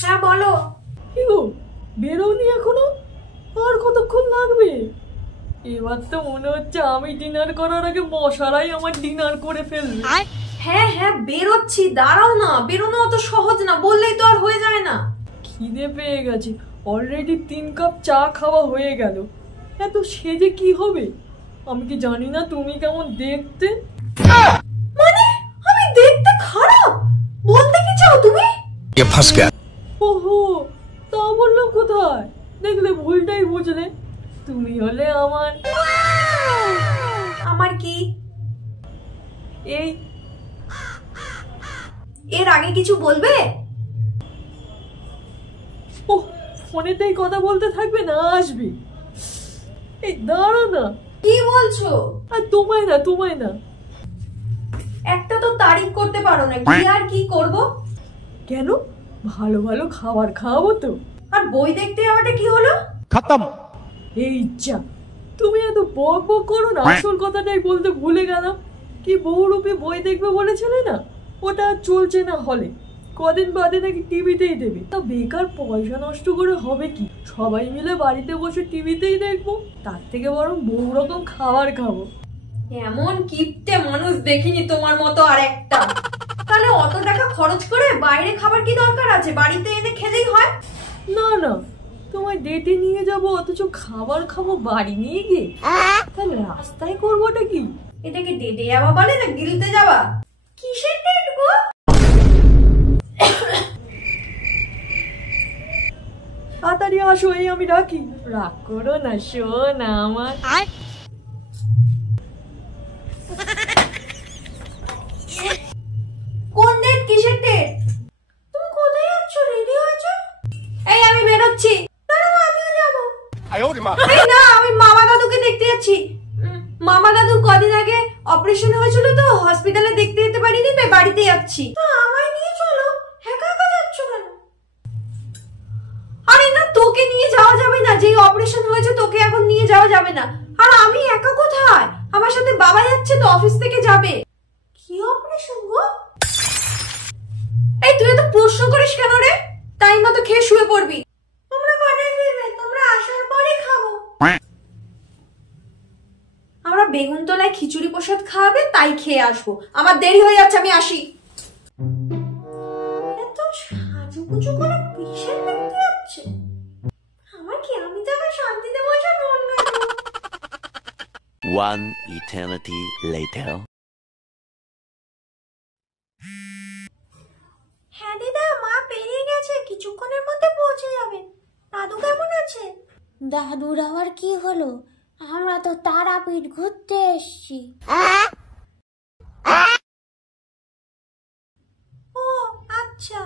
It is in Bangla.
হ্যাঁ বলো। কি গো, বেরোনি এখনো? আর কতক্ষণ লাগবে? এবার তো মনে হচ্ছে আমি ডিনার করার আগে মশারাই আমার ডিনার করে ফেলবে। হ্যাঁ হ্যাঁ বেরোচ্ছি, দাঁড়াও না, বেরোনো অত সহজ না, বললেই তো আর হয়ে যায় না। খিদে পেয়ে গেছে, অলরেডি 3 কাপ চা খাওয়া হয়ে গেল। এত সেজে কি হবে? আমি কি জানি না তুমি কেমন দেখতে? মানে আমি দেখতে খারাপ বলতে কি চাও তুমি? ওহো, তা বললাম কোথায়? দেখলে ভুলটাই বুঝলে। তুমি হলে আমার আমার কি? এই এর আগে কিছু বলবে? ও, ফোনেতেই কথা বলতে থাকবে না, আসবে। এই দাঁড়ো না। কি বলছো? আর তোমায় না। একটা তো তারিফ করতে পারো না, কি আর কি করব? কেন? ভালো ভালো খাবার খাওয়াবো তো। আর বই দেখতে যাওয়াটা কি হলো? खत्म। এই যা, তুমি এত বক বক করো না, আসল কথাটাই বলতে ভুলে গেলাম। কি বহুরূপী বই দেখবে বলেছিলে না, ওটা আর চলছে না হলে। কদিন বাদে নাকি টিভিতেই দেবে। তা বেকার পয়সা নষ্ট করে হবে কি? সবাই মিলে বাড়িতে বসে টিভিতেই দেখবো, তার থেকে বরং বহু রকম খাবার খাবো। এমন কিপটে মানুষ দেখিনি তোমার মতো আর একটা। তাহলে অত টাকা খরচ করে বাইরে খাবার কি দরকার আছে, বাড়িতে এনে খেলেই হয়। না না, তোমায় ডেটে নিয়ে যাবো অথচ খাবার খাবো বাড়ি নিয়ে গিয়ে? তাহলে রাস্তায় করবোটা কি? এটাকে ডেটে যাওয়া বলে না গিলতে যাওয়া? কিসের ডেট গো? তাড়াতাড়ি আসো, এই আমি রাখি। রাগ করো না শোনা আমার। কোন ডেট? কিসের ডেট? তুমি কোথায় যাচ্ছ? রেডি হয়েছো? এই আমি বেরোচ্ছি। দাঁড়াও, আমিও যাবো। এই না, আমি মামা দাদুকে দেখতে যাচ্ছি। মামা দাদু কদিন আগে অপারেশন হয়েছিল তো হসপিটালে দেখতে যেতে পারিনি, তাই বাড়িতে যাচ্ছি। আমায় নিয়ে চলো। একা একা যাচ্ছ কেন? আরে না, তোকে নিয়ে যাওয়া যাবে না, যেই অপারেশন হয়েছে তোকে এখন নিয়ে যাওয়া যাবে না। আর আমি একা কোথায়? আমার সাথে বাবা যাচ্ছে তো, অফিস থেকে যাবে। কি অপারেশন গো? এই তুই তো প্রশ্ন করিস কেন রে? টাইম মতো খেয়ে শুয়ে পড়বি। তোমরা কটায় ফিরবে? তোমরা আসার পরে খাবো। আমরা বেগুনতলায় খিচুড়ি প্রসাদ খাওয়াবে, তাই খেয়ে আসবো। আমার দেরি হয়ে যাচ্ছে, আমি আসি। এত সাজুগুজু করে কিসের দেখতে যাচ্ছে? আমার কি, আমি তো আবার শান্তিতে বসে ফোন ঘাঁটবো। One eternity later. হ্যাঁ দিদা, মা পেরিয়ে গেছে, কিছুক্ষণের মধ্যে পৌঁছে যাবে। দাদু কেমন আছে? দাদুর আবার কি হলো? আমরা তো তারাপীঠ ঘুরতে এসছি। ও আচ্ছা।